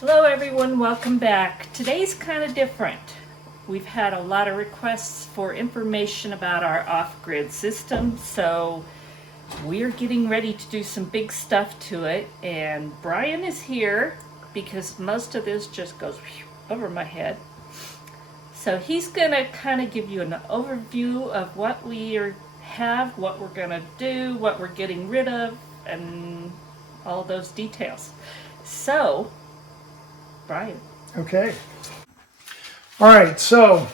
Hello everyone, welcome back. Today's kind of different. We've had a lot of requests for information about our off-grid system, so we're getting ready to do some big stuff to it. And Brian is here because most of this just goes over my head. So he's going to kind of give you an overview of what we have, what we're going to do, what we're getting rid of, and all those details. So, Brian. Okay. All right, so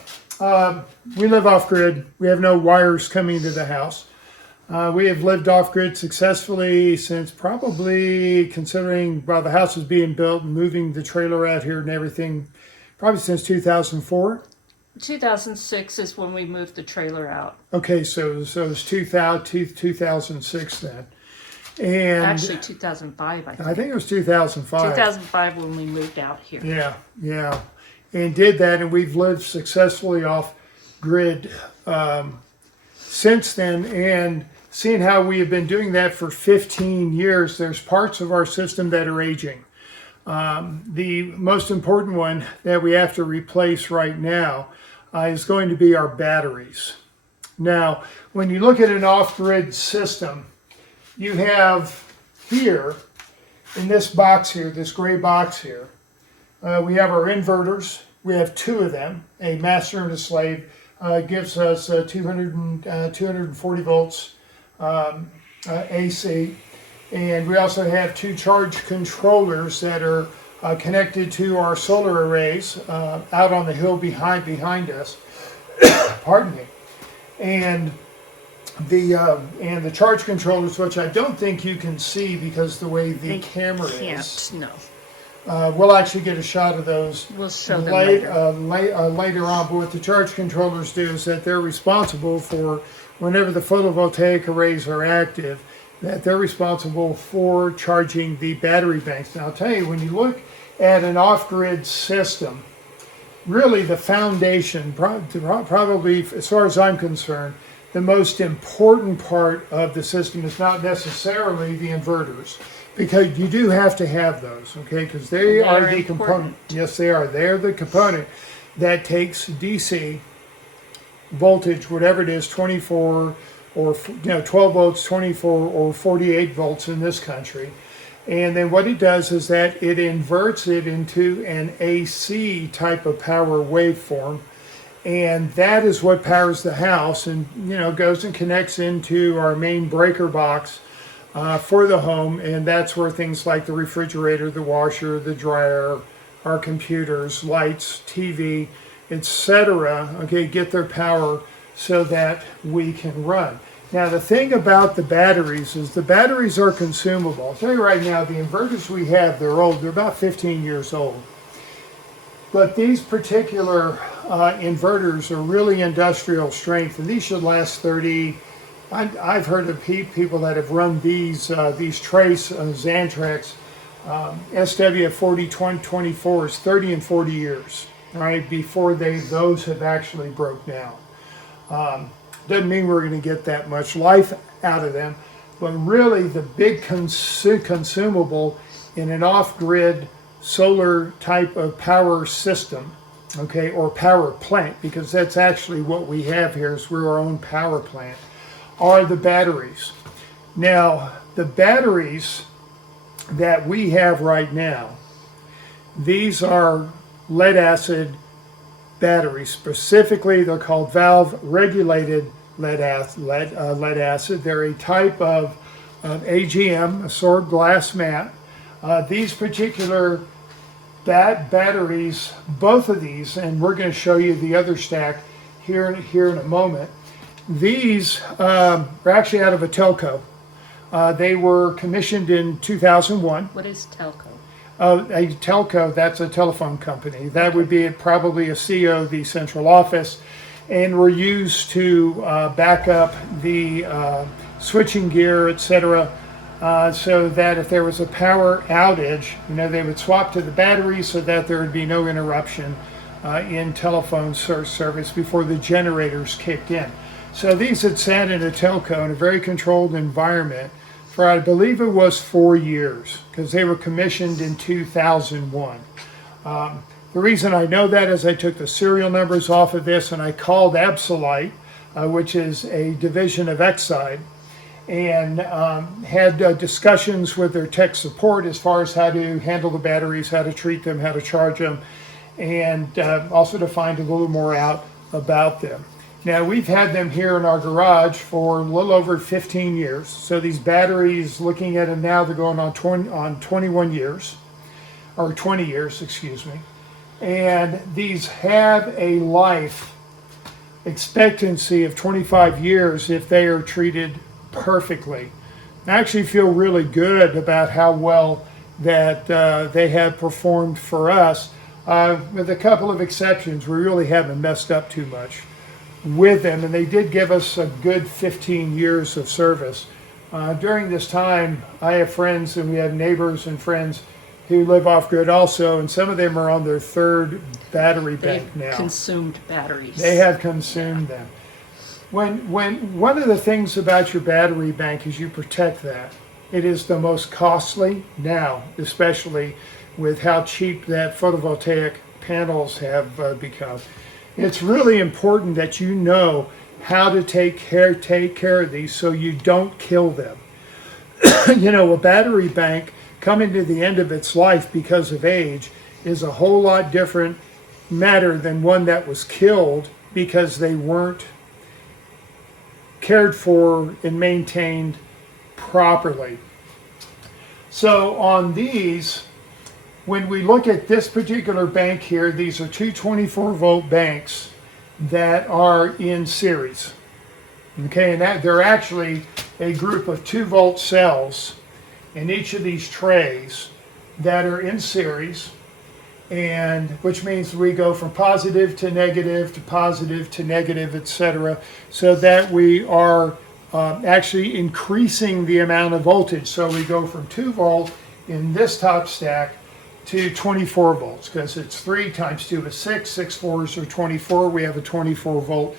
we live off-grid. We have no wires coming to the house. We have lived off-grid successfully since probably, considering while the house was being built and moving the trailer out here and everything, probably since 2004. 2006 is when we moved the trailer out. Okay, so it was 2006 then. And Actually, 2005, I think. I think it was 2005. 2005 when we moved out here. Yeah. And did that, and we've lived successfully off-grid since then. And seeing how we have been doing that for 15 years, there's parts of our system that are aging. The most important one that we have to replace right now is going to be our batteries. Now, when you look at an off-grid system, you have here, in this box here, this gray box here, we have our inverters. We have two of them, a master and a slave. Gives us 240 volts AC. And we also have two charge controllers that are connected to our solar arrays out on the hill behind us. Pardon me. And the charge controllers, which I don't think you can see because the way the camera is. No. We'll actually get a shot of those We'll show them later. Later on. But what the charge controllers do is that they're responsible for, whenever the photovoltaic arrays are active, that they're responsible for charging the battery banks. Now I'll tell you, when you look at an off-grid system, really the foundation, probably as far as I'm concerned, the most important part of the system is not necessarily the inverters, because you do have to have those, okay? Because they are the component. Yes, they are. They're the component that takes DC voltage, whatever it is, 24 or 12 volts, 24 or 48 volts in this country. And then what it does is that it inverts it into an AC type of power waveform. And that is what powers the house, and goes and connects into our main breaker box for the home. And that's where things like the refrigerator, the washer, the dryer, our computers, lights, TV, etc. Get their power so that we can run. Now the thing about the batteries is the batteries are consumable. I'll tell you right now, the inverters we have, they're old. They're about 15 years old. But these particular inverters are really industrial strength, and these should last 30. I've heard of people that have run these Trace Xantrex SW4024s 30 and 40 years, right, before those have actually broke down. Doesn't mean we're going to get that much life out of them, but really the big consumable in an off-grid solar type of power system, or power plant, because that's actually what we have here, is we're our own power plant, are the batteries. Now, the batteries that we have right now, these are lead acid batteries. Specifically, they're called valve regulated lead acid. They're a type of AGM, a sword glass mat. These particular batteries, both of these, and we're going to show you the other stack here in a moment. These are actually out of a telco. They were commissioned in 2001. What is telco? A telco, that's a telephone company. That would be probably a CO, the central office, and were used to back up the switching gear, etc., so that if there was a power outage, they would swap to the battery so that there would be no interruption in telephone service before the generators kicked in. So these had sat in a telco in a very controlled environment for I believe it was 4 years, because they were commissioned in 2001. The reason I know that is I took the serial numbers off of this and I called Absolite, which is a division of Exide, and had discussions with their tech support as far as how to handle the batteries, how to treat them, how to charge them, and also to find a little more out about them. Now, we've had them here in our garage for a little over 15 years. So these batteries, looking at them now, they're going on 21 years, or 20 years, excuse me. And these have a life expectancy of 25 years if they are treated perfectly. I actually feel really good about how well that they have performed for us. With a couple of exceptions, we really haven't messed up too much with them, and they did give us a good 15 years of service. During this time, I have friends and we have neighbors and friends who live off-grid also, and some of them are on their third battery bank now. They've consumed batteries. They have consumed them. When one of the things about your battery bank is you protect that. It is the most costly now, especially with how cheap that photovoltaic panels have become. It's really important that you know how to take care of these so you don't kill them. You know, a battery bank coming to the end of its life because of age is a whole lot different matter than one that was killed because they weren't cared for and maintained properly. So on these, when we look at this particular bank here, these are two 24-volt banks that are in series. Okay, and that they're actually a group of 2-volt cells in each of these trays that are in series, and which means we go from positive to negative, etc., so that we are actually increasing the amount of voltage. So we go from 2 volt in this top stack to 24 volts, because it's 3 times 2 is 6, 6 fours are 24. We have a 24 volt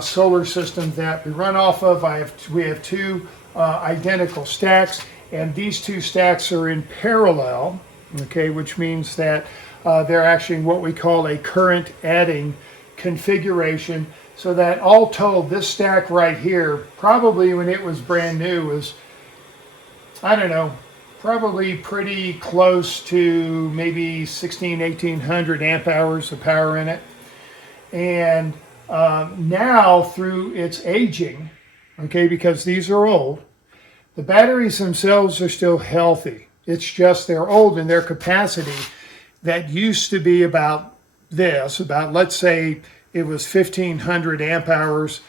solar system that we run off of. We have 2 identical stacks, and these 2 stacks are in parallel, okay, which means that they're actually what we call a current adding configuration, so that all told, this stack right here, probably when it was brand new, was, I don't know, probably pretty close to maybe 1800 amp hours of power in it. And now through its aging, okay, because these are old, the batteries themselves are still healthy. It's just they're old, and their capacity that used to be about this, about, let's say it was 1500 amp hours,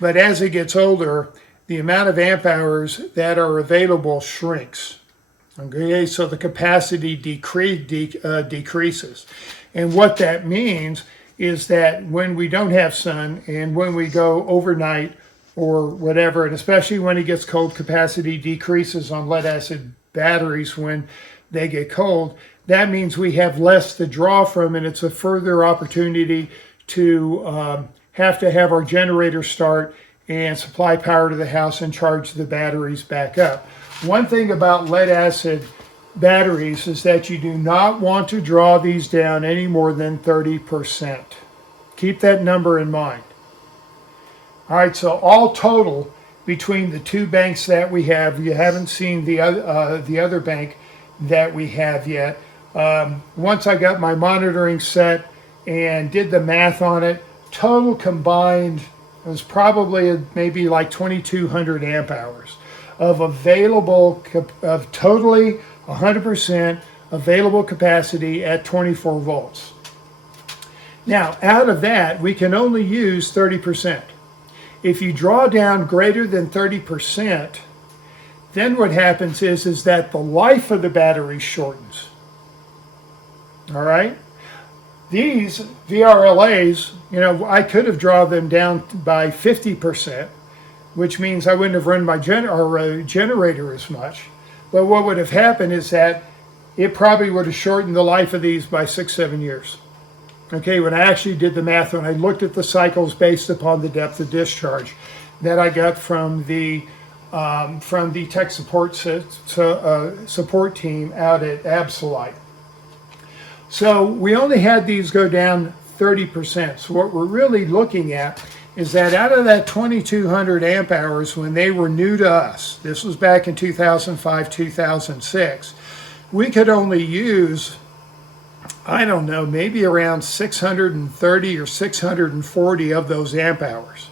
but as it gets older, the amount of amp hours that are available shrinks. Okay, so the capacity decreases. And what that means is that when we don't have sun and when we go overnight or whatever, and especially when it gets cold, capacity decreases on lead acid batteries when they get cold. That means we have less to draw from, and it's a further opportunity to have our generator start and supply power to the house and charge the batteries back up. One thing about lead acid batteries is that you do not want to draw these down any more than 30%. Keep that number in mind. All right, so all total between the 2 banks that we have, you haven't seen the other bank that we have yet. Once I got my monitoring set and did the math on it, total combined was probably maybe like 2200 amp hours of available, of totally 100% available capacity at 24 volts. Now, out of that, we can only use 30%. If you draw down greater than 30%, then what happens is that the life of the battery shortens. All right? These VRLAs, you know, I could have drawn them down by 50%, which means I wouldn't have run my generator as much. But what would have happened is that it probably would have shortened the life of these by 6-7 years. Okay, when I actually did the math, when I looked at the cycles based upon the depth of discharge that I got from the from the tech support support team out at Absolite. So we only had these go down 30%. So what we're really looking at is that out of that 2200 amp hours when they were new to us, this was back in 2005, 2006, we could only use, I don't know, maybe around 630 or 640 of those amp hours.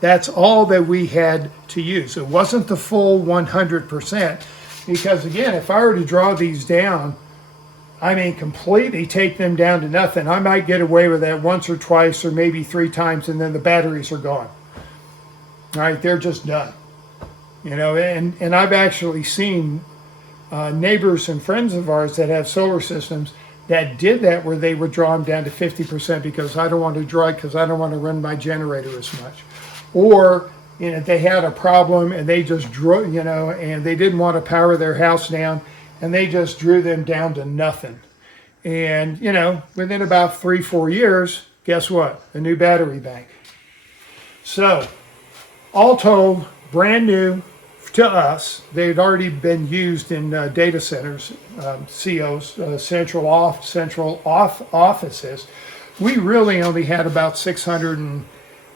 That's all that we had to use. It wasn't the full 100%, because again, if I were to draw these down, I mean, completely take them down to nothing, I might get away with that once or twice or maybe 3 times, and then the batteries are gone. All right, they're just done. You know, and I've actually seen neighbors and friends of ours that have solar systems that did that, where they would draw them down to 50% because I don't want to draw, because I don't want to run my generator as much. Or, you know, they had a problem and they just drew, you know, and they didn't want to power their house down, and they just drew them down to nothing. And, you know, within about 3-4 years, guess what? A new battery bank. So, all told, brand new to us. They'd already been used in data centers, COs, central offices. We really only had about 600 and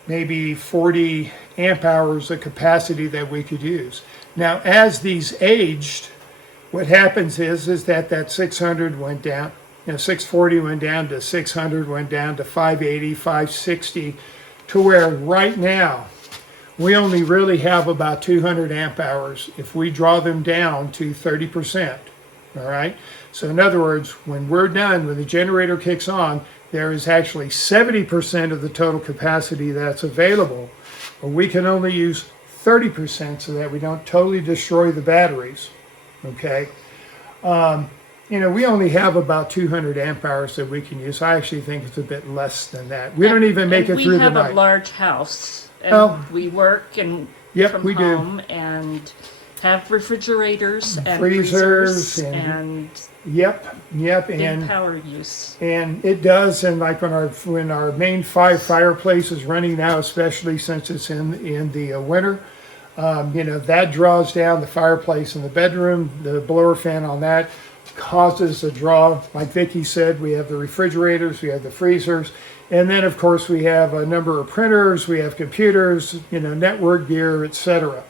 maybe 40 amp hours of capacity that we could use. Now, as these aged, what happens is that 600 went down, you know, 640 went down to 600, went down to 580, 560, to where right now we only really have about 200 amp hours if we draw them down to 30%. All right. So in other words, when we're done, when the generator kicks on, there is actually 70% of the total capacity that's available, but we can only use 30% so that we don't totally destroy the batteries. Okay. You know, we only have about 200 amp hours that we can use. I actually think it's a bit less than that. We don't even make it through the night. We have a large house, and we work and from home, and have refrigerators and freezers and and power use. And it does, and like when our main fireplace is running now, especially since it's in the winter, you know, that draws down the fireplace in the bedroom. The blower fan on that causes a draw. Like Vickie said, we have the refrigerators, we have the freezers, and then of course we have a number of printers, we have computers, you know, network gear, etc.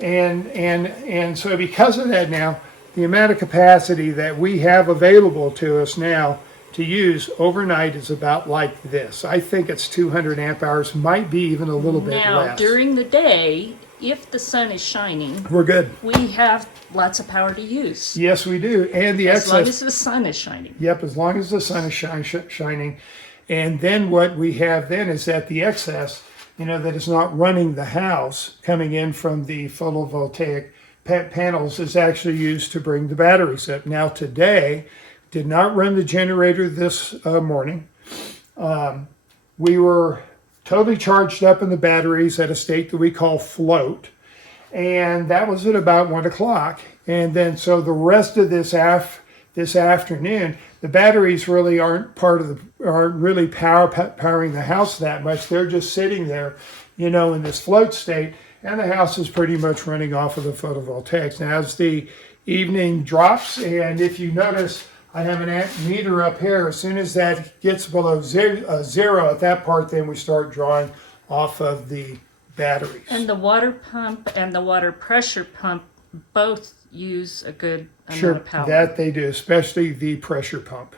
And so because of that now, the amount of capacity that we have available to us now to use overnight is about like this. I think it's 200 amp hours, might be even a little bit less. Now, during the day, if the sun is shining, we're good. We have lots of power to use. Yes, we do. And the excess. As long as the sun is shining. Yep, as long as the sun is shining. And then what we have then is that the excess, you know, that is not running the house, coming in from the photovoltaic panels, is actually used to bring the batteries up. Now today, did not run the generator this morning. We were totally charged up in the batteries at a state that we call float. And that was at about 1 o'clock. And then so the rest of this afternoon, the batteries really aren't really powering the house that much. They're just sitting there, you know, in this float state, and the house is pretty much running off of the photovoltaics. Now as the evening drops, and if you notice, I have an amp meter up here. As soon as that gets below zero at that part, then we start drawing off of the batteries. And the water pump and the water pressure pump both use a good amount of power. That they do, especially the pressure pump.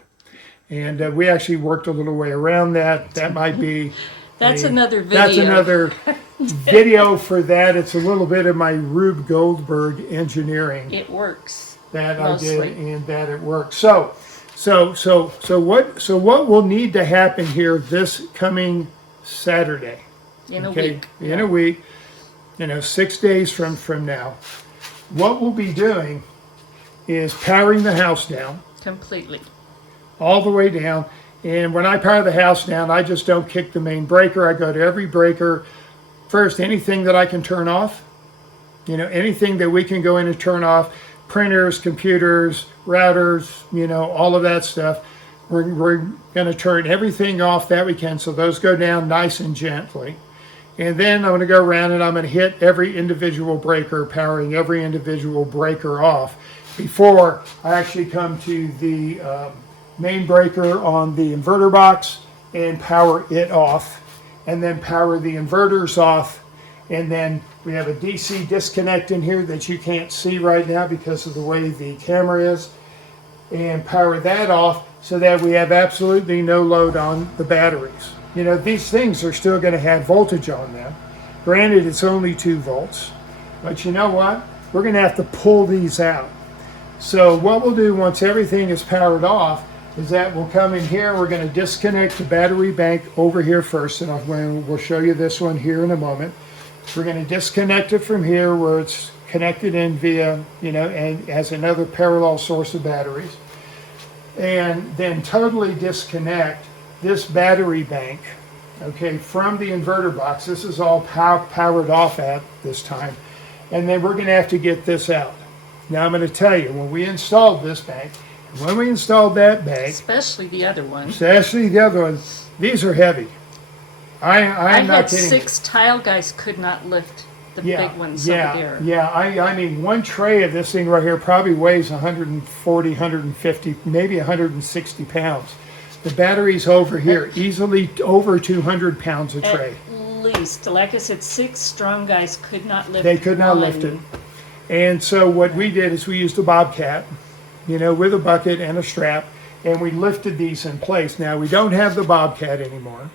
And we actually worked a little way around that. That might be... That's another video. That's another video for that. It's a little bit of my Rube Goldberg engineering. It works. That mostly. I did, and that it works. So what will need to happen here this coming Saturday? In a week. In a week, you know, 6 days from now. What we'll be doing is powering the house down. Completely. All the way down. And when I power the house down, I just don't kick the main breaker. I go to every breaker. First, anything that I can turn off, you know, anything that we can go in and turn off, printers, computers, routers, you know, all of that stuff. We're going to turn everything off that we can, so those go down nice and gently. And then I'm going to go around and I'm going to hit every individual breaker, powering every individual breaker off before I actually come to the main breaker on the inverter box and power it off, and then power the inverters off. And then we have a DC disconnect in here that you can't see right now because of the way the camera is, and power that off so that we have absolutely no load on the batteries. You know, these things are still going to have voltage on them. Granted, it's only 2 volts, but you know what? We're going to have to pull these out. So what we'll do once everything is powered off is that we'll come in here, we're going to disconnect the battery bank over here first, and we'll show you this one here in a moment. We're going to disconnect it from here where it's connected in via, you know, and as another parallel source of batteries. And then totally disconnect this battery bank, okay, from the inverter box. This is all powered off at this time. And then we're going to have to get this out. Now I'm going to tell you, when we installed this bank, when we installed that bank, Especially the other one. these are heavy. I'm not had kidding. 6 tile guys could not lift the big ones over there. Yeah, I mean, one tray of this thing right here probably weighs 140, 150, maybe 160 pounds. The batteries over here, easily over 200 pounds a tray. At least, like I said, 6 strong guys could not lift. They could not lift it. And so what we did is we used a bobcat, you know, with a bucket and a strap, and we lifted these in place. Now, we don't have the bobcat anymore.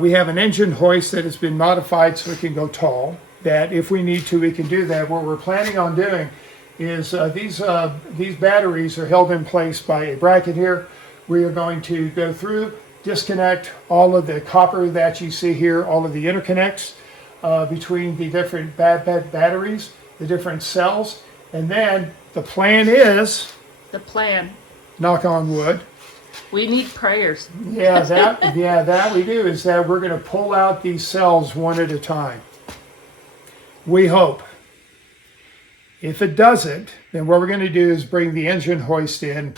We have an engine hoist that has been modified so it can go tall, that if we need to, we can do that. What we're planning on doing is these batteries are held in place by a bracket here. We are going to go through, disconnect all of the copper that you see here, all of the interconnects between the different batteries, the different cells, and then the plan is, knock on wood. We need prayers. that we do, is that we're going to pull out these cells one at a time. We hope. If it doesn't, then what we're going to do is bring the engine hoist in,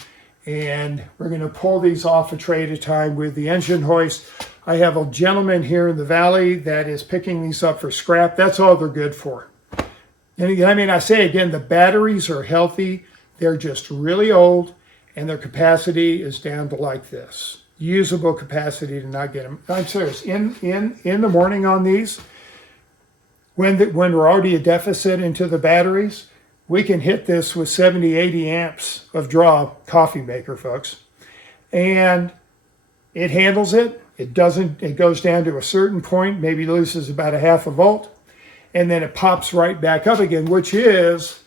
and we're going to pull these off a tray at a time with the engine hoist. I have a gentleman here in the valley that is picking these up for scrap. That's all they're good for. And I mean, I say again, the batteries are healthy. They're just really old, and their capacity is down to like this. Usable capacity to not get them. I'm serious. In the morning on these, when we're already a deficit into the batteries, we can hit this with 70, 80 amps of draw coffee maker, folks. And it handles it. It goes down to a certain point, maybe loses about a half a volt, and then it pops right back up again, which is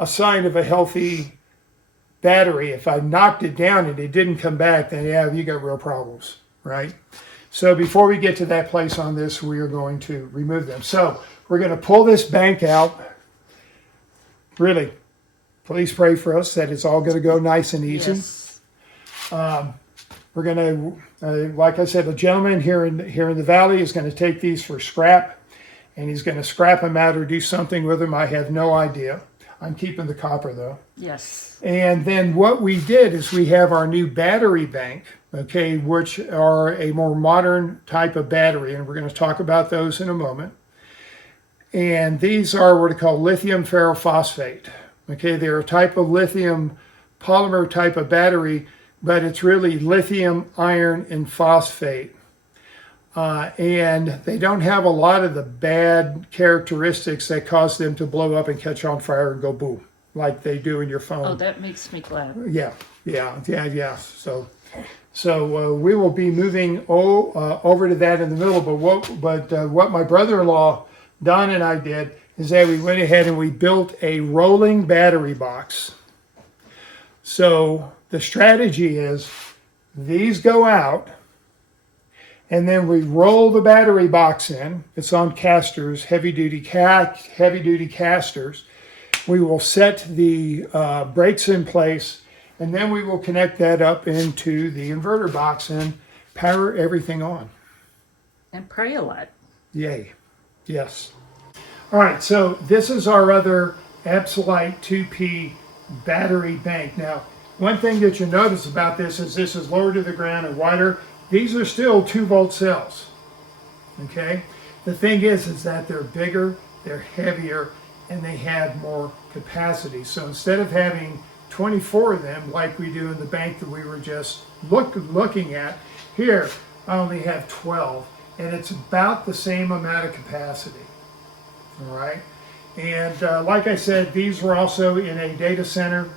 a sign of a healthy battery. If I knocked it down and it didn't come back, then yeah, you got real problems, right? So before we get to that place on this, we are going to remove them. So we're going to pull this bank out. Really, please pray for us that it's all going to go nice and easy. Yes. We're going to, like I said, a gentleman here in the valley is going to take these for scrap, and he's going to scrap them out or do something with them. I have no idea. I'm keeping the copper though. Yes. And then what we did is we have our new battery bank, okay, which are a more modern type of battery, and we're going to talk about those in a moment. And these are what are called lithium ferrophosphate. Okay, they're a type of lithium polymer type of battery, but it's really lithium, iron, and phosphate. And they don't have a lot of the bad characteristics that cause them to blow up and catch on fire and go boom, like they do in your phone. Oh, that makes me glad. Yeah. So we will be moving over to that in the middle. But what my brother-in-law Don and I did is that we went ahead and we built a rolling battery box. So the strategy is these go out, and then we roll the battery box in. It's on casters, heavy-duty casters. We will set the brakes in place, and then we will connect that up into the inverter box and power everything on. And pray a lot. Yay. Yes. All right, so this is our other Absolute 2P battery bank. Now, one thing that you'll notice about this is lower to the ground and wider. These are still 2-volt cells, okay? The thing is that they're bigger, they're heavier, and they have more capacity. So instead of having 24 of them like we do in the bank that we were just looking at, here I only have 12, and it's about the same amount of capacity. All right, and like I said, these were also in a data center.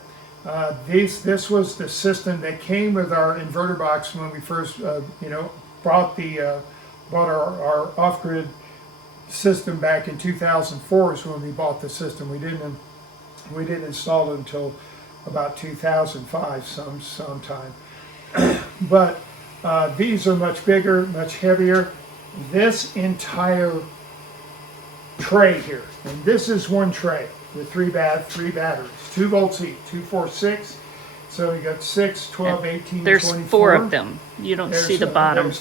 This was the system that came with our inverter box when we first, bought our off-grid system back in 2004 is when we bought the system. We didn't install it until about 2005 sometime. But these are much bigger, much heavier. This entire tray here, and this is one tray with three batteries, 2 volts each, 2, 4, 6. So we got 6, 12, 18, There's 24. 4 of them. You don't see the bottom. There's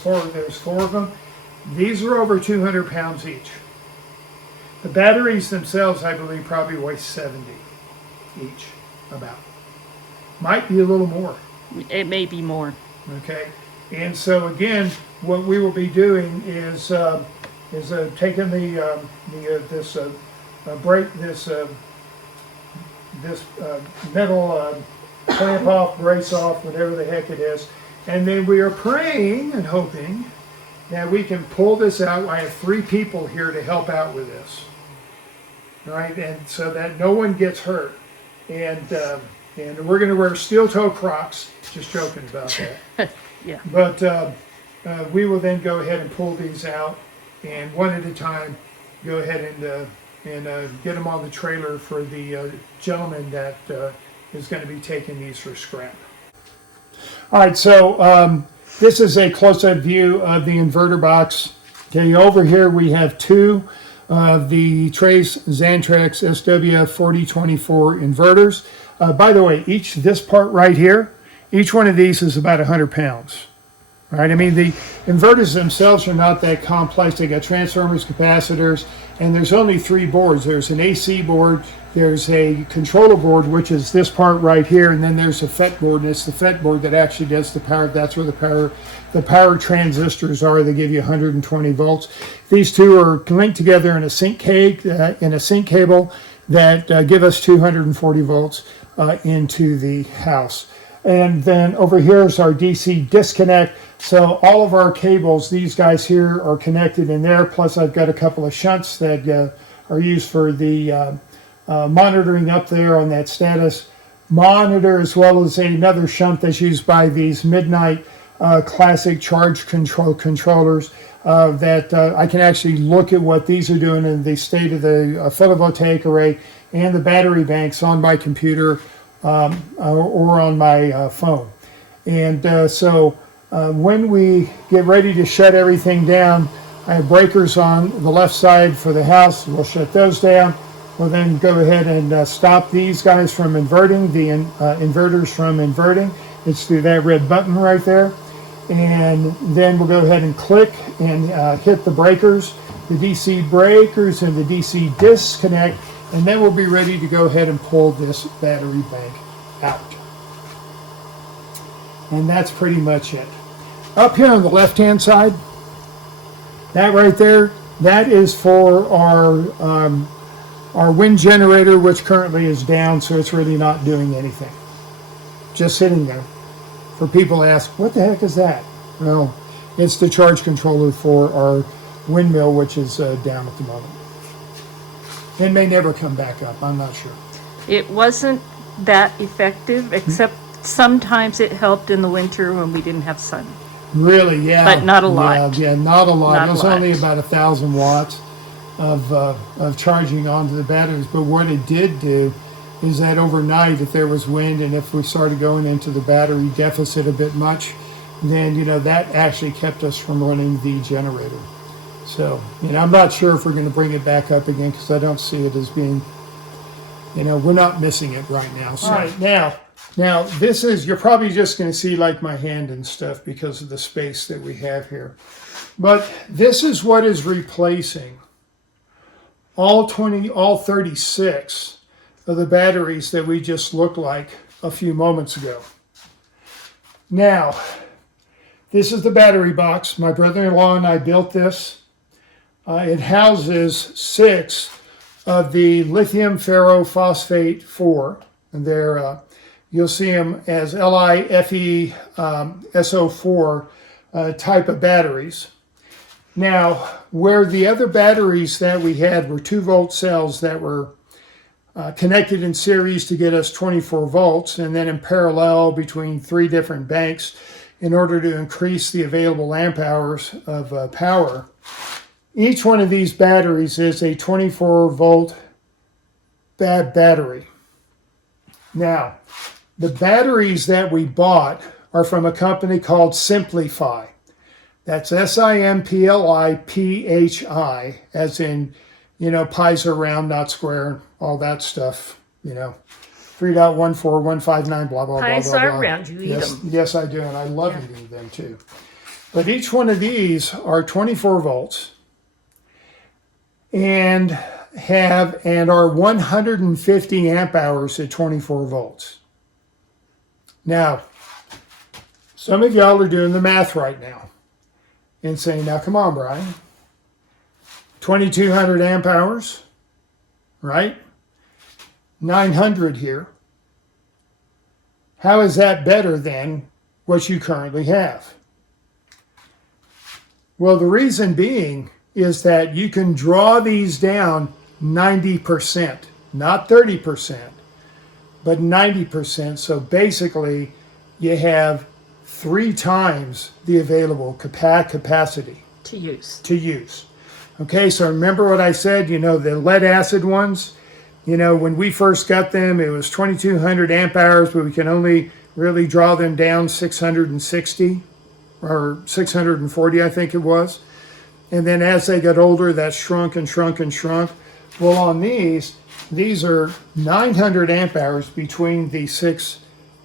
four of them. These are over 200 pounds each. The batteries themselves, I believe, probably weigh 70 each, about. Might be a little more. It may be more. Okay, and so again, what we will be doing is taking this metal clamp off, brace off, whatever the heck it is, and then we are praying and hoping that we can pull this out. I have 3 people here to help out with this, right? And so that no one gets hurt, and we're going to wear steel-toe Crocs. Just joking about that. Yeah. But we will then go ahead and pull these out, and one at a time, go ahead and get them on the trailer for the gentleman that is going to be taking these for scrap. All right, so this is a close-up view of the inverter box. Okay, over here we have 2 of the Trace Xantrex SW4024 inverters. By the way, this part right here, each one of these is about 100 pounds. Right? I mean, the inverters themselves are not that complex. They got transformers, capacitors, and there's only 3 boards. There's an AC board, there's a controller board, which is this part right here, and then there's a FET board, and it's the FET board that actually does the power. That's where the power transistors are. They give you 120 volts. These 2 are linked together in a sync cable that give us 240 volts into the house. And then over here is our DC disconnect. So all of our cables, these guys here are connected in there. Plus I've got a couple of shunts that are used for the monitoring up there on that status monitor, as well as another shunt that's used by these Midnight classic charge controllers that I can actually look at what these are doing in the state of the photovoltaic array and the battery banks on my computer or on my phone. And so when we get ready to shut everything down, I have breakers on the left side for the house. We'll shut those down. We'll then go ahead and stop these guys from inverting, the inverters from inverting. It's through that red button right there. And then we'll go ahead and click and hit the breakers, the DC breakers and the DC disconnect, and then we'll be ready to go ahead and pull this battery bank out. And that's pretty much it. Up here on the left-hand side, that right there, that is for our wind generator, which currently is down, so it's really not doing anything. Just sitting there. For people to ask, what the heck is that? Well, it's the charge controller for our windmill, which is down at the moment. It may never come back up, I'm not sure. It wasn't that effective, except sometimes it helped in the winter when we didn't have sun. Really, yeah. But not a lot. Yeah, not a lot. Not it was a lot. only about 1,000 watts of charging onto the batteries. But what it did do is that overnight, if there was wind and if we started going into the battery deficit a bit much, then, that actually kept us from running the generator. So, I'm not sure if we're going to bring it back up again because I don't see it as being, we're not missing it right now. So, all right, now this is, you're probably just going to see like my hand and stuff because of the space that we have here. But this is what is replacing all 36 of the batteries that we just looked like a few moments ago. Now, this is the battery box. My brother-in-law and I built this. It houses 6 of the lithium ferrophosphate 4. And they're, you'll see them as LiFe SO4 type of batteries. Now, where the other batteries that we had were 2-volt cells that were connected in series to get us 24 volts, and then in parallel between 3 different banks in order to increase the available amp hours of power. Each one of these batteries is a 24 volt battery. Now, the batteries that we bought are from a company called Simplify. That's Simpliphi, as in, you know, pies are round, not square, all that stuff, you know. 3.14159, blah, blah, blah, Pies blah, are blah. round, you eat Yes, them. yes, I do, and I love eating them too. But each one of these are 24 volts and are 150 amp hours at 24 volts. Now, some of y'all are doing the math right now and saying, now come on, Brian, 2200 amp hours, right? 900 here. How is that better than what you currently have? Well, the reason being is that you can draw these down 90%, not 30%, but 90%. So basically, you have 3 times the available capacity To use. to use. Okay, so remember what I said, you know, the lead acid ones, you know, when we first got them, it was 2200 amp hours, but we can only really draw them down 660 or 640, I think it was. And then as they got older, that shrunk and shrunk and shrunk. Well, on these are 900 amp hours between the 6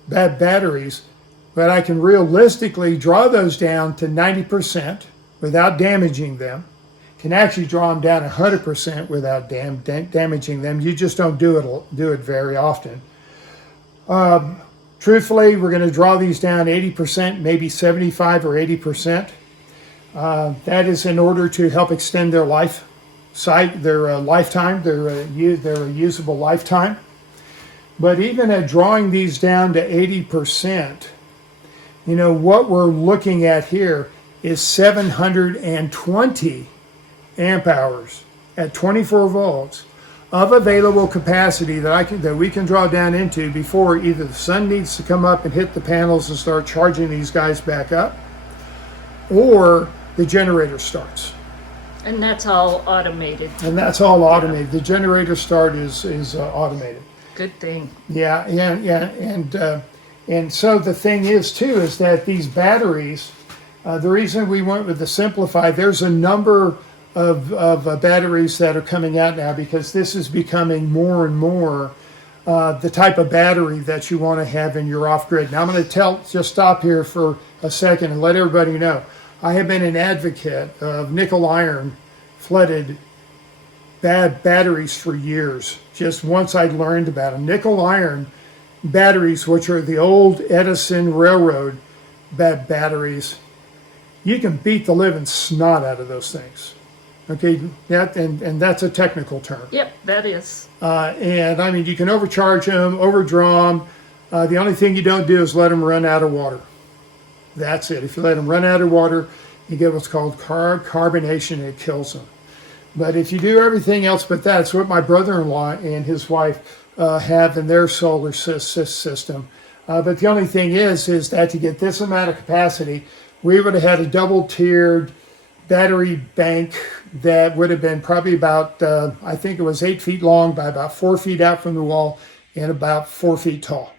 batteries, but I can realistically draw those down to 90% without damaging them. Can actually draw them down 100% without damaging them. You just don't do it very often. Truthfully, we're going to draw these down 80%, maybe 75 or 80%. That is in order to help extend their lifetime, their usable lifetime. But even at drawing these down to 80%, you know, what we're looking at here is 720 amp hours at 24 volts of available capacity that we can draw down into before either the sun needs to come up and hit the panels and start charging these guys back up, or the generator starts. And that's all automated. And that's all automated. The generator start is automated. Good thing. Yeah, and so the thing is too is that these batteries, the reason we went with the Simplify, there's a number of batteries that are coming out now because this is becoming more and more the type of battery that you want to have in your off-grid. Now I'm going to just stop here for a second and let everybody know. I have been an advocate of nickel iron flooded batteries for years. Just once I learned about them. Nickel iron batteries, which are the old Edison Railroad batteries, you can beat the living snot out of those things. Okay, and that's a technical term. Yep, that is. And I mean, you can overcharge them, overdraw them. The only thing you don't do is let them run out of water. That's it. If you let them run out of water, you get what's called carbonation, and it kills them. But if you do everything else but that, it's what my brother-in-law and his wife have in their solar system. But the only thing is that to get this amount of capacity, we would have had a double-tiered battery bank that would have been probably about, I think it was 8 feet long by about 4 feet out from the wall and about 4 feet tall.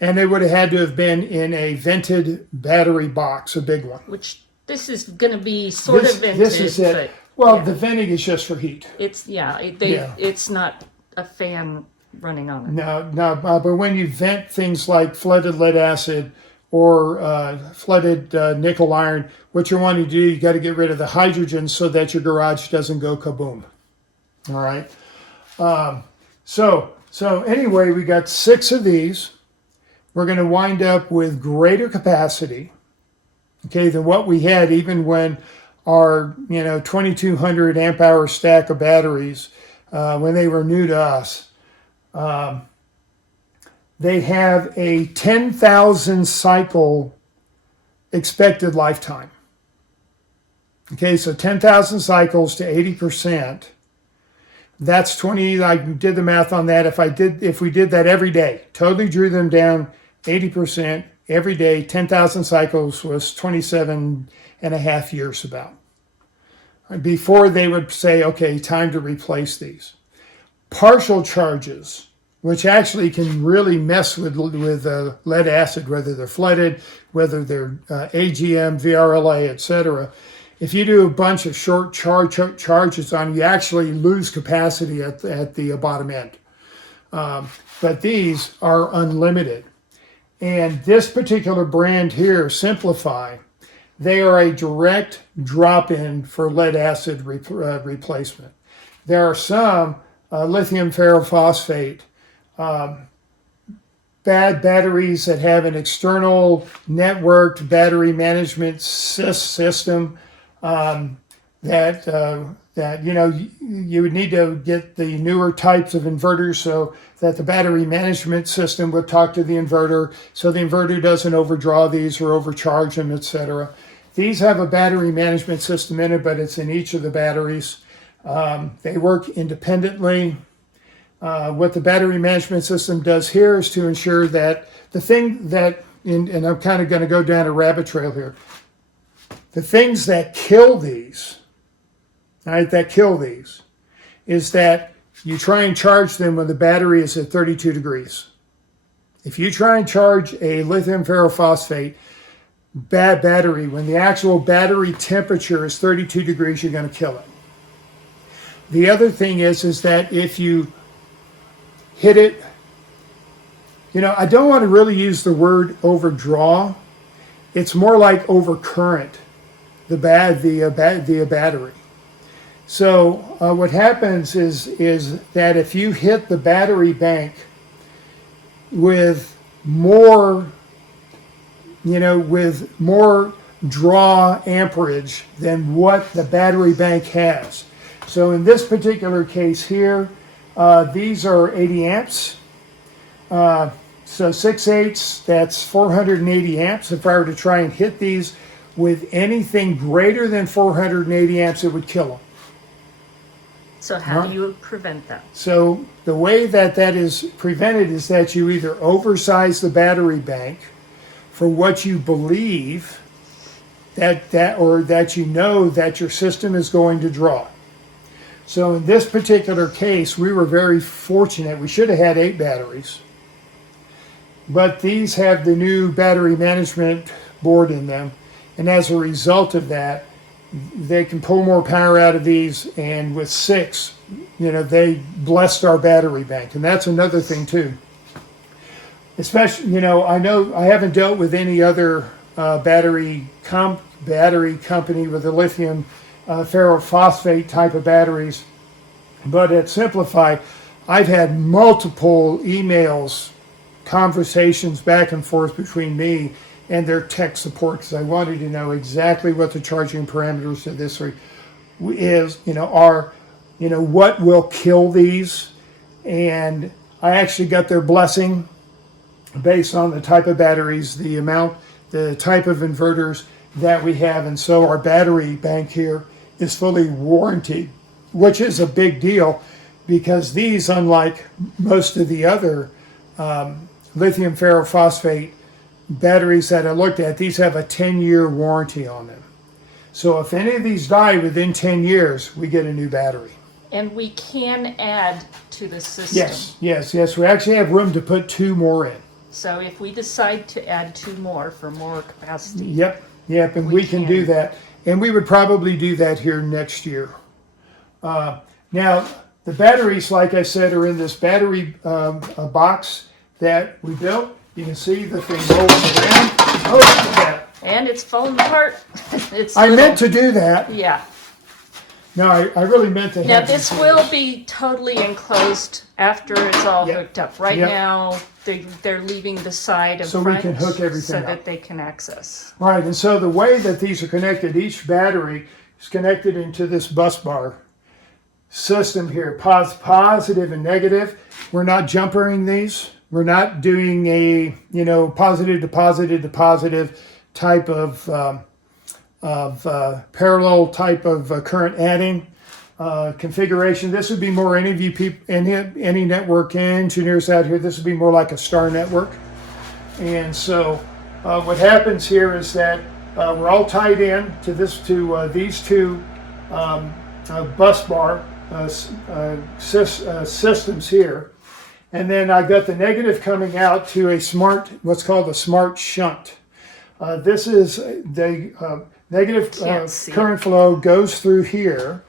And they would have had to have been in a vented battery box, a big one. Which this is going to be sort of vented. This is it. But, well, yeah. The venting is just for heat. It's, it's not a fan running on it. No, but when you vent things like flooded lead acid or flooded nickel iron, what you're wanting to do, you got to get rid of the hydrogen so that your garage doesn't go kaboom. All right. So anyway, we got 6 of these. We're going to wind up with greater capacity, okay, than what we had even when our 2200 amp hour stack of batteries, when they were new to us, they have a 10,000 cycle expected lifetime. Okay, so 10,000 cycles to 80%. That's 20. I did the math on that. If we did that every day, totally drew them down 80% every day, 10,000 cycles was 27 and a half years about. Before they would say, okay, time to replace these. Partial charges, which actually can really mess with lead acid, whether they're flooded, whether they're AGM, VRLA, etc. If you do a bunch of short charges on them, you actually lose capacity at the bottom end. But these are unlimited. And this particular brand here, Simplify, they are a direct drop-in for lead acid replacement. There are some lithium ferrophosphate bad batteries that have an external networked battery management system that you would need to get the newer types of inverters so that the battery management system would talk to the inverter so the inverter doesn't overdraw these or overcharge them, etc. These have a battery management system in it, but it's in each of the batteries. They work independently. What the battery management system does here is to ensure that the thing that, and I'm kind of going to go down a rabbit trail here, the things that kill these, right, is that you try and charge them when the battery is at 32 degrees. If you try and charge a lithium ferrophosphate battery when the actual battery temperature is 32 degrees, you're going to kill it. The other thing is that if you hit it, I don't want to really use the word overdraw. It's more like overcurrent the battery. So what happens is that if you hit the battery bank with more draw amperage than what the battery bank has. So in this particular case here, these are 80 amps. So 6/8, that's 480 amps. If I were to try and hit these with anything greater than 480 amps, it would kill them. So how do you prevent that? So the way that is prevented is that you either oversize the battery bank for what you believe or that you know that your system is going to draw. So in this particular case, we were very fortunate. We should have had 8 batteries, but these have the new battery management board in them. And as a result of that, they can pull more power out of these. And with 6, they blessed our battery bank. And that's another thing too. Especially, I know I haven't dealt with any other battery company with a lithium ferrophosphate type of batteries, but at Simplify, I've had multiple emails, conversations back and forth between me and their tech support because I wanted to know exactly what the charging parameters of this are, what will kill these, and I actually got their blessing based on the type of batteries, the type of inverters that we have, and so our battery bank here is fully warranted, which is a big deal because these, unlike most of the other lithium ferrophosphate batteries that I looked at, these have a 10-year warranty on them. So if any of these die within 10 years, we get a new battery. And we can add to the system. Yes. We actually have room to put 2 more in. So if we decide to add 2 more for more capacity. Yep, and we can do that. And we would probably do that here next year. Now, the batteries, like I said, are in this battery box that we built. You can see the thing rolls around. Oh, look at that. And it's falling apart. I meant to do that. Yeah. No, I really meant to. Now this will be totally enclosed after it's all hooked up. Right now, they're leaving the side and so front we can hook everything so up. that they can access. Right, and so the way that these are connected, each battery, is connected into this bus bar system here, positive and negative. We're not jumpering these. We're not doing a, positive to positive to positive type of parallel type of current adding configuration. This would be more, any of you people, any network engineers out here, this would be more like a star network. And so what happens here is that we're all tied in to these two bus bar systems here. And then I've got the negative coming out to what's called a smart shunt. This is the negative current flow goes through here.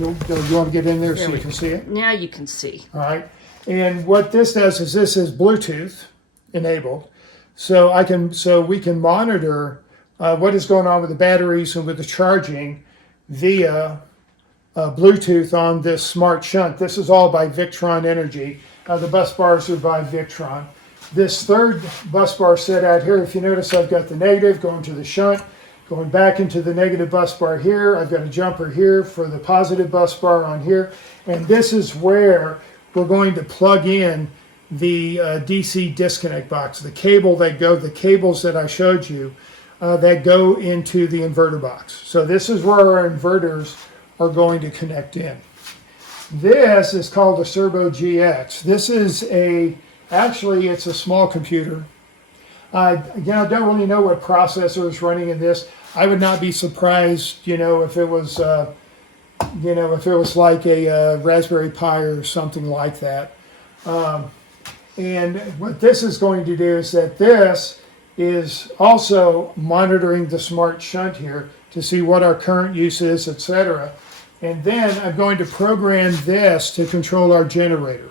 You want to get in there so you can see it? Now you can see. All right. And what this does is this is Bluetooth enabled. So we can monitor what is going on with the batteries and with the charging via Bluetooth on this smart shunt. This is all by Victron Energy. The bus bars are by Victron. This third bus bar set out here, if you notice, I've got the negative going to the shunt, going back into the negative bus bar here. I've got a jumper here for the positive bus bar on here. And this is where we're going to plug in the DC disconnect box, the cables that I showed you that go into the inverter box. So this is where our inverters are going to connect in. This is called a Servo GX. This is actually it's a small computer. Again, I don't really know what processor is running in this. I would not be surprised, if it was, like a Raspberry Pi or something like that. And what this is going to do is that this is also monitoring the smart shunt here to see what our current use is, etc. And then I'm going to program this to control our generator.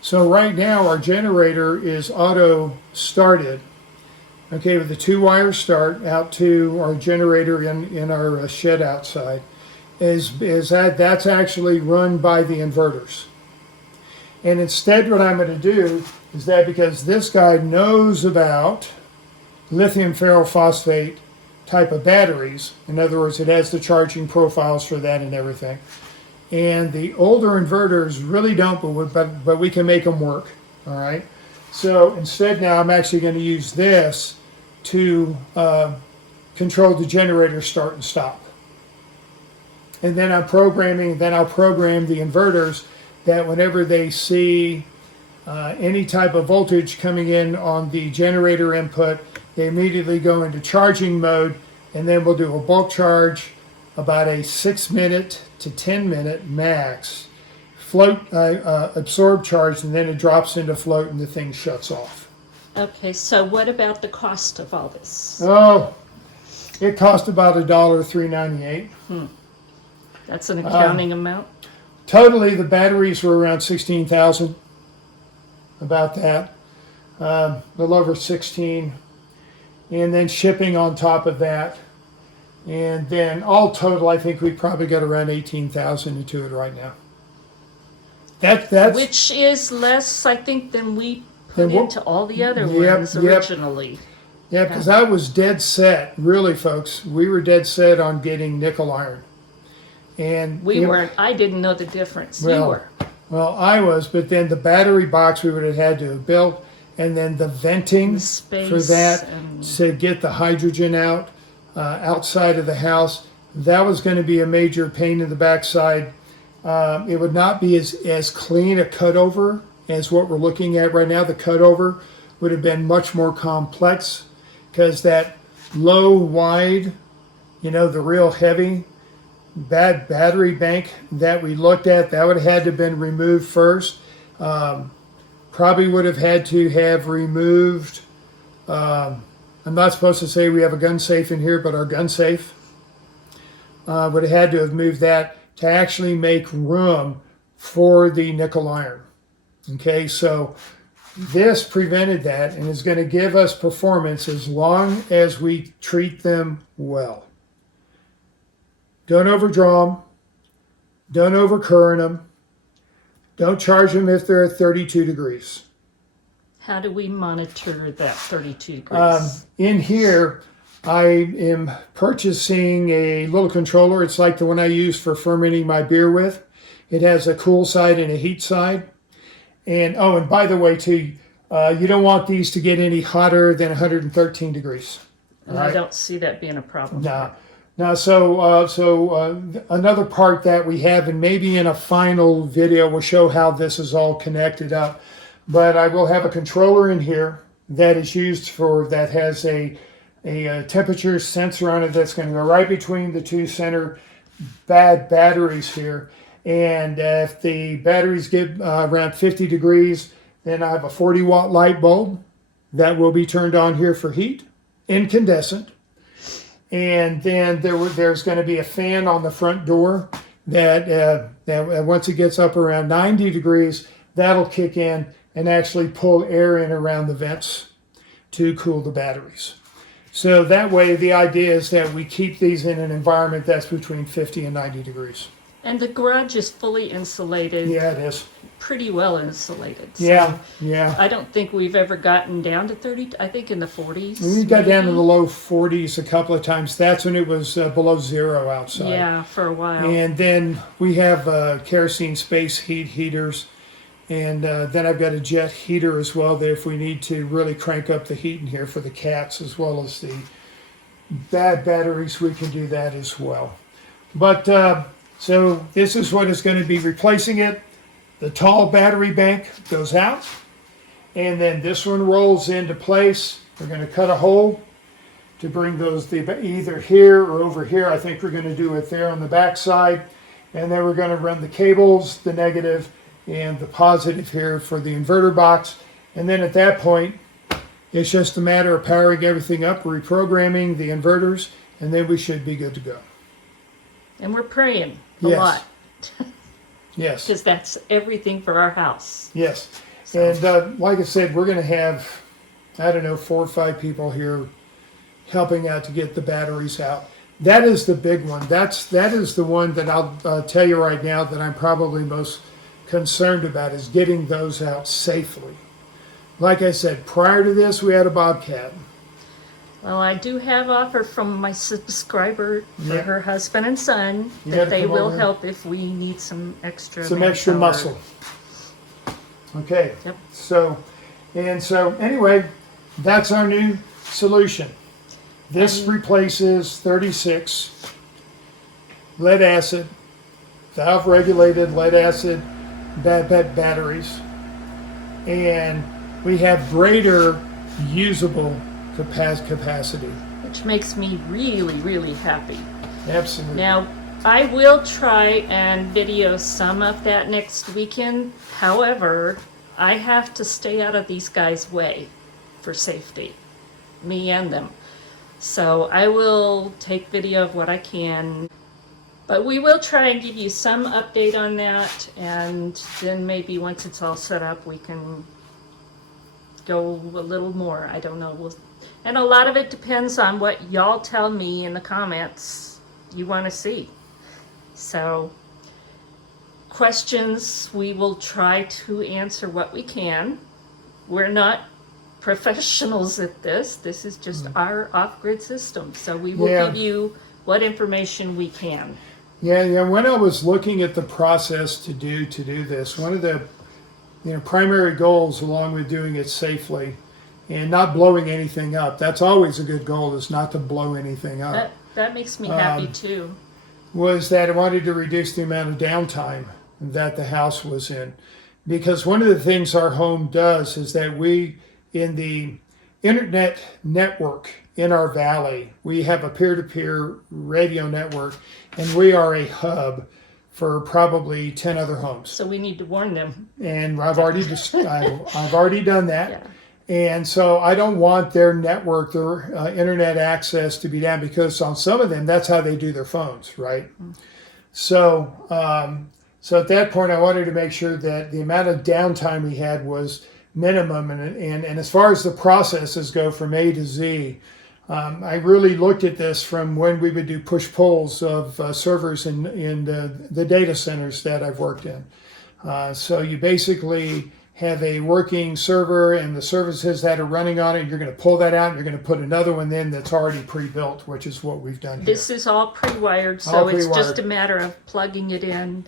So right now our generator is auto started, okay, with a 2-wire start out to our generator in our shed outside. That's actually run by the inverters. And instead what I'm going to do is that, because this guy knows about lithium ferrophosphate type of batteries, in other words, it has the charging profiles for that and everything. And the older inverters really don't, but we can make them work, all right? So instead now I'm actually going to use this to control the generator start and stop. And then I'll program the inverters that whenever they see any type of voltage coming in on the generator input, they immediately go into charging mode, and then we'll do a bulk charge, about a 6-minute to 10-minute max float absorb charge, and then it drops into float and the thing shuts off. Okay, so what about the cost of all this? Oh, it cost about $3.98. That's an accounting amount? Totally, the batteries were around $16,000, about that, a little over 16, and then shipping on top of that, and then all total, I think we probably got around $18,000 into it right now. That's which is less, I think, than we put into all the other ones originally. Yeah, because I was dead set, really, folks. We were dead set on getting nickel iron. And we weren't. I didn't know the difference. You were. Well, I was, but then the battery box we would have had to have built, and then the venting for that to get the hydrogen out outside of the house. That was going to be a major pain in the backside. It would not be as clean a cutover as what we're looking at right now. The cutover would have been much more complex, because that low, wide, the real heavy bad battery bank that we looked at, that would have had to have been removed first. Probably would have had to have removed, I'm not supposed to say we have a gun safe in here, but our gun safe would have had to have moved that to actually make room for the nickel iron. Okay, so this prevented that and is going to give us performance as long as we treat them well. Don't overdraw them. Don't overcurrent them. Don't charge them if they're at 32 degrees. How do we monitor that 32 degrees? In here, I am purchasing a little controller. It's like the one I use for fermenting my beer with. It has a cool side and a heat side. And oh, and by the way, too, you don't want these to get any hotter than 113 degrees. And I don't see that being a problem. No. Now, another part that we have, and maybe in a final video, will show how this is all connected up. But I will have a controller in here that is used for, that has a temperature sensor on it that's going to go right between the two center batteries here. And if the batteries get around 50 degrees, then I have a 40-watt light bulb that will be turned on here for heat, incandescent. And then there's going to be a fan on the front door that once it gets up around 90 degrees, that'll kick in and actually pull air in around the vents to cool the batteries. So that way, the idea is that we keep these in an environment that's between 50 and 90 degrees. And the garage is fully insulated. Yeah, it is. Pretty well insulated. So yeah. I don't think we've ever gotten down to 30, I think in the 40s. We got down to the low 40s a couple of times. That's when it was below zero outside. Yeah, for a while. And then we have kerosene space heaters. And then I've got a jet heater as well, that if we need to really crank up the heat in here for the cats as well as the bad batteries, we can do that as well. But so this is what is going to be replacing it. The tall battery bank goes out, and then this one rolls into place. We're going to cut a hole to bring those either here or over here. I think we're going to do it there on the back side. And then we're going to run the cables, the negative and the positive here for the inverter box. And then at that point, it's just a matter of powering everything up, reprogramming the inverters, and then we should be good to go. And we're praying a Yes. lot. Yes. Because that's everything for our house. Yes. And like I said, we're going to have, I don't know, 4 or 5 people here helping out to get the batteries out. That is the big one. That is the one that I'll tell you right now that I'm probably most concerned about, is getting those out safely. Like I said, prior to this, we had a Bobcat. Well, I do have offer from my subscriber for Yeah. her husband and son Yeah, that they come will over. help if we need some extra Extra manpower. muscle. Okay. Yep. So anyway, that's our new solution. This replaces 36 lead acid, valve regulated lead acid batteries, and we have greater usable capacity. Which makes me really, really happy. Absolutely. Now, I will try and video some of that next weekend. However, I have to stay out of these guys' way for safety, me and them. So I will take video of what I can, but we will try and give you some update on that, and then maybe once it's all set up, we can go a little more. I don't know. And a lot of it depends on what y'all tell me in the comments you want to see. So, questions, we will try to answer what we can. We're not professionals at this. This is just our off-grid system. So we will give you what information we can. Yeah. When I was looking at the process to do this, one of the primary goals, along with doing it safely and not blowing anything up. That's always a good goal, is not to blow anything up. That makes me happy too. Was that I wanted to reduce the amount of downtime that the house was in. Because one of the things our home does is that we, in the internet network in our valley, we have a peer-to-peer radio network, and we are a hub for probably 10 other homes. So we need to warn them. And I've already I've already done that. Yeah. And so I don't want their network, their internet access to be down, because on some of them, that's how they do their phones, right? So at that point, I wanted to make sure that the amount of downtime we had was minimum. And as far as the processes go from A to Z, I really looked at this from when we would do push-pulls of servers in the data centers that I've worked in. So you basically have a working server and the services that are running on it, you're going to pull that out and you're going to put another one in that's already pre-built, which is what we've done here. This is all pre-wired, so All it's pre-wired. just a matter of plugging it in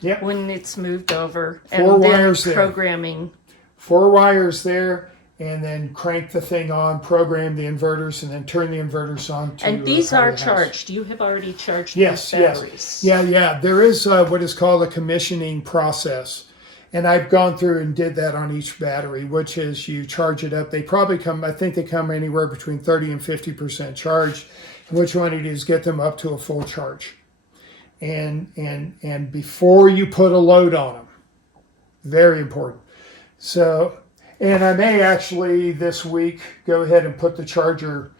Yep. when it's moved over. Four and then wires there. programming. 4 wires there, and then crank the thing on, program the inverters, and then turn the inverters on to And these power are the house. charged. You have already charged Yes, these batteries. yes. Yeah. There is what is called a commissioning process. And I've gone through and did that on each battery, which is you charge it up. They probably come, I think they come anywhere between 30 and 50% charged. And what you want to do is get them up to a full charge. And before you put a load on them. Very important. So, and I may actually this week go ahead and put the charger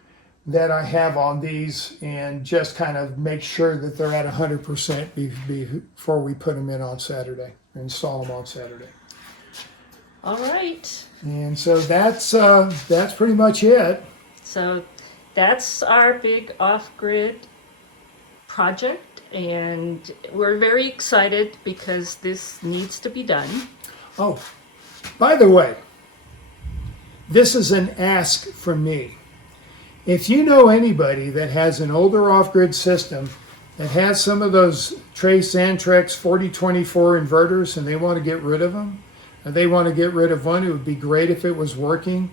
that I have on these and just kind of make sure that they're at 100% before we put them in on Saturday, install them on Saturday. All right. And so that's pretty much it. So that's our big off-grid project, and we're very excited because this needs to be done. Oh, by the way, this is an ask from me. If you know anybody that has an older off-grid system that has some of those Trace Xantrex 4024 inverters and they want to get rid of them, or they want to get rid of one, it would be great if it was working.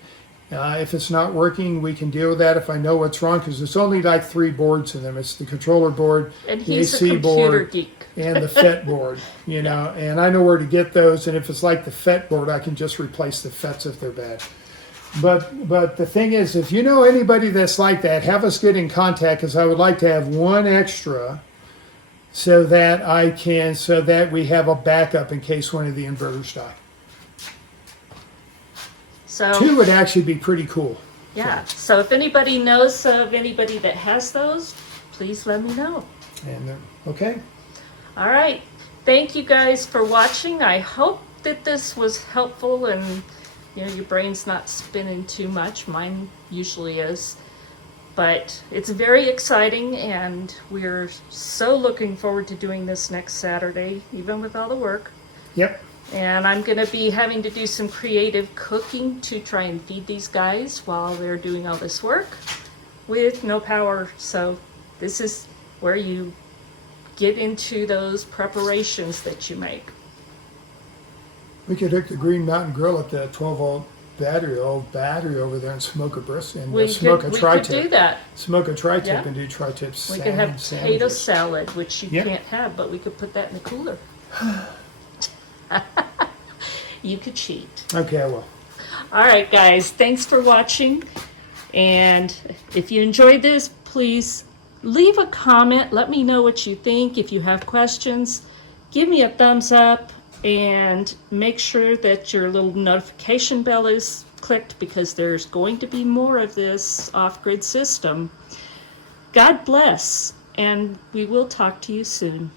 If it's not working, we can deal with that if I know what's wrong, because it's only like 3 boards in them. It's the controller board, And the he's AC a computer board, geek. and the FET board, you know, and I know where to get those. And if it's like the FET board, I can just replace the FETs if they're bad. But the thing is, if you know anybody that's like that, have us get in contact, because I would like to have one extra so that we have a backup in case one of the inverters die. So 2 would actually be pretty cool. yeah. So if anybody knows of anybody that has those, please let me know. And okay. All right. Thank you guys for watching. I hope that this was helpful and your brain's not spinning too much. Mine usually is. But it's very exciting, and we're so looking forward to doing this next Saturday, even with all the work. Yep. And I'm going to be having to do some creative cooking to try and feed these guys while they're doing all this work with no power. So this is where you get into those preparations that you make. We could hook the Green Mountain Grill up to that 12-volt battery, old battery over there, and smoke a brisket and smoke a tri-tip. We could do that. Smoke a tri-tip Yeah. and do tri-tip We could have potato sandwiches. salad, which you Yep. can't have, but we could put that in the cooler. You could cheat. Okay, I will. All right, guys, thanks for watching. And if you enjoyed this, please leave a comment. Let me know what you think. If you have questions, give me a thumbs up, and make sure that your little notification bell is clicked, because there's going to be more of this off-grid system. God bless, and we will talk to you soon.